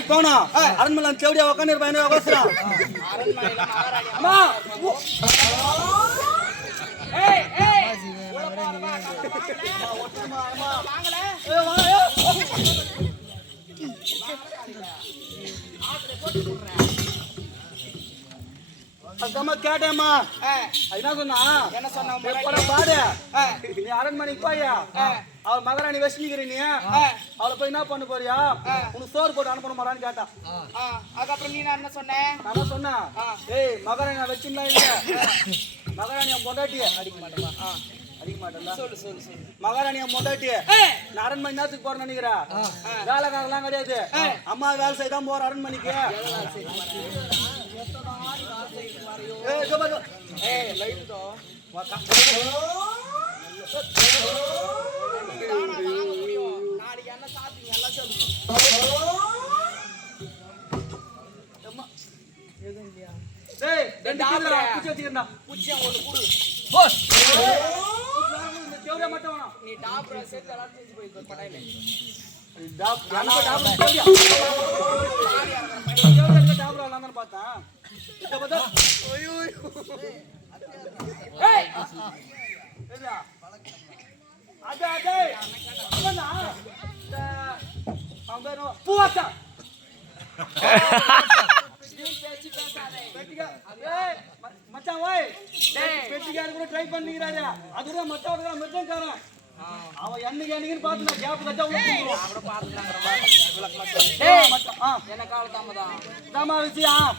அரண்மனைக்கு போனோம் அரண்மனை தேவடியா உட்காந்து இருப்பான் அவசரம் அம்மா வாங்கல அக்கம்மா கேட்டேம்மா. என்ன சொன்னா? என்ன சொன்ன? பாடு நீ அரண்மனைக்கு போயா அவள் மகாராணி வசினிக்கிற நீ. அவளை போய் என்ன பண்ண போறியா? உனக்கு சோறு போட்டு அனுப்பணுமாடான்னு கேட்டா. ஆ, அதுக்கப்புறம் நீ நான் என்ன சொன்ன? நான் என்ன சொன்னேன் ஏய் மகாராணி நான் வச்சிருந்தா இல்ல. மகாராணி என் பொண்டாட்டி அடிக்க மாட்டேன் ஆ, அடிக்க மாட்டேன்ல. சொல்லு சொல்லு சொல்லு. மகாராணி என் பொண்டாட்டி ஏய், நான் அரண்மனை நேரத்துக்கு போறேன்னு நினைக்கிறேன் வேலைக்காரலாம் கிடையாது. அம்மா வேலை செய்தான் போற அரண்மனைக்கு. நாளைக்கு என்ன சாப்பிட்டீங்க எல்லாம் சொல்லுங்க டேய், ரெண்டு கீழே குச்சி வச்சுக்கிறேன்டா. குச்சியம் ஒண்ணு குடு இந்த தேவடியா மட்டும் நீ டாப்ல சேர்த்து எல்லாம் செஞ்சு போய் படையில டாப்- டாப் டாப் பார்த்தேன். இதை பார்த்தா, ஏய். அடே, அடே. அவனா? இந்த, அவன்? பூவாத்தா. மச்சான் ஓய். டேய். பெட்டிக்காரர் கூட try பண்ணிக்கிறாரு. அதுதான் மச்சான் தான் மிருதங்காரன். அவன் என்னைக்கு என்னைக்குன்னு பார்த்து நான் gap கட்டா உள்ள ஆ, என்ன கால தாமதம்? இதாம்மா விஷயம்.